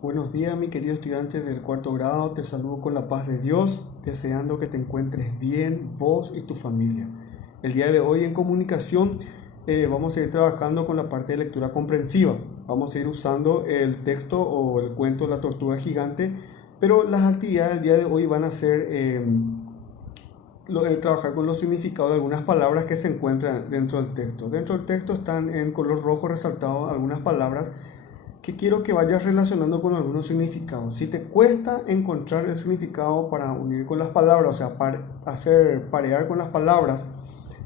Buenos días, mi querido estudiante del cuarto grado. Te saludo con la paz de Dios, deseando que te encuentres bien, vos y tu familia. El día de hoy en comunicación vamos a ir trabajando con la parte de lectura comprensiva. Vamos a ir usando el texto o el cuento La tortuga gigante, pero las actividades del día de hoy van a ser trabajar con los significados de algunas palabras que se encuentran dentro del texto. Dentro del texto están en color rojo resaltado algunas palabras que quiero que vayas relacionando con algunos significados. Si te cuesta encontrar el significado para unir con las palabras, o sea, hacer parear con las palabras,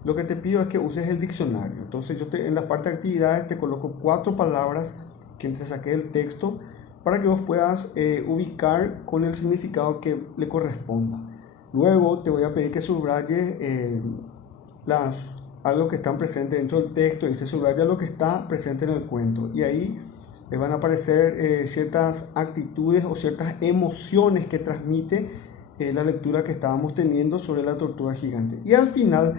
lo que te pido es que uses el diccionario. Entonces en la parte de actividades te coloco 4 palabras que entresaqué del texto para que vos puedas ubicar con el significado que le corresponda. Luego te voy a pedir que subrayes algo que están presentes dentro del texto y se subraya lo que está presente en el cuento. Y ahí les van a aparecer ciertas actitudes o ciertas emociones que transmite la lectura que estábamos teniendo sobre la tortuga gigante. Y al final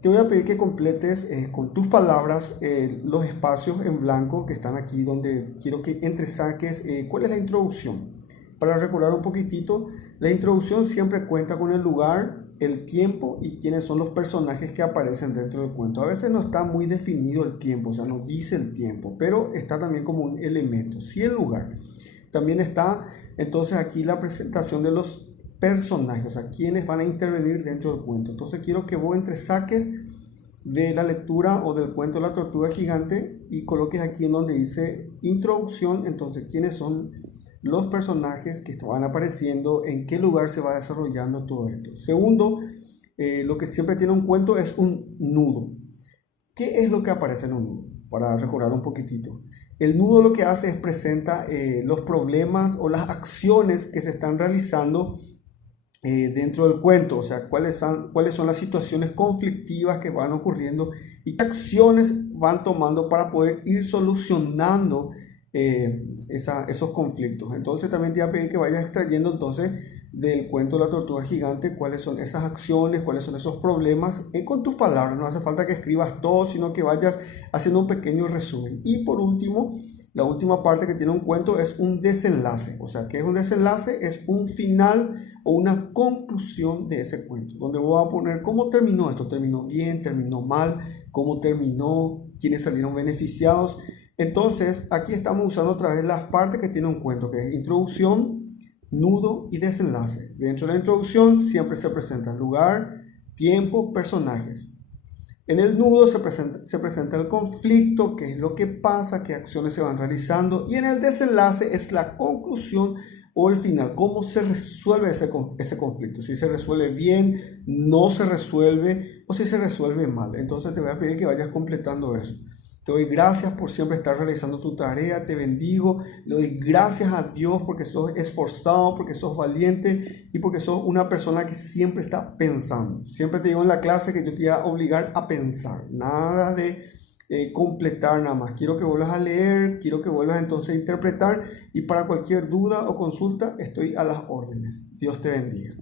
te voy a pedir que completes con tus palabras los espacios en blanco que están aquí, donde quiero que entresaques cuál es la introducción. Para recordar un poquitito, la introducción siempre cuenta con el lugar, el tiempo y quiénes son los personajes que aparecen dentro del cuento. A veces no está muy definido el tiempo, o sea, no dice el tiempo, pero está también como un elemento. Sí, el lugar. También está entonces aquí la presentación de los personajes, o sea, quiénes van a intervenir dentro del cuento. Entonces quiero que vos entresaques de la lectura o del cuento La tortuga gigante y coloques aquí en donde dice introducción, entonces quiénes son los personajes que van apareciendo, en qué lugar se va desarrollando todo esto. Segundo, lo que siempre tiene un cuento es un nudo. ¿Qué es lo que aparece en un nudo? Para recordar un poquitito. El nudo lo que hace es presenta los problemas o las acciones que se están realizando dentro del cuento, o sea, cuáles son las situaciones conflictivas que van ocurriendo y qué acciones van tomando para poder ir solucionando esos conflictos. Entonces también te voy a pedir que vayas extrayendo entonces del cuento La tortuga gigante cuáles son esas acciones, cuáles son esos problemas con tus palabras. No hace falta que escribas todo, sino que vayas haciendo un pequeño resumen. Y por último, la última parte que tiene un cuento es un desenlace. O sea, ¿qué es un desenlace? Es un final o una conclusión de ese cuento, donde voy a poner cómo terminó esto. ¿Terminó bien? ¿Terminó mal? ¿Cómo terminó? ¿Quiénes salieron beneficiados? Entonces, aquí estamos usando otra vez las partes que tiene un cuento, que es introducción, nudo y desenlace. Dentro de la introducción siempre se presenta lugar, tiempo, personajes. En el nudo se presenta el conflicto, qué es lo que pasa, qué acciones se van realizando. Y en el desenlace es la conclusión o el final, cómo se resuelve ese conflicto. Si se resuelve bien, no se resuelve o si se resuelve mal. Entonces te voy a pedir que vayas completando eso. Te doy gracias por siempre estar realizando tu tarea, te bendigo, le doy gracias a Dios porque sos esforzado, porque sos valiente y porque sos una persona que siempre está pensando. Siempre te digo en la clase que yo te voy a obligar a pensar, nada de completar nada más. Quiero que vuelvas a leer, quiero que vuelvas entonces a interpretar y para cualquier duda o consulta estoy a las órdenes. Dios te bendiga.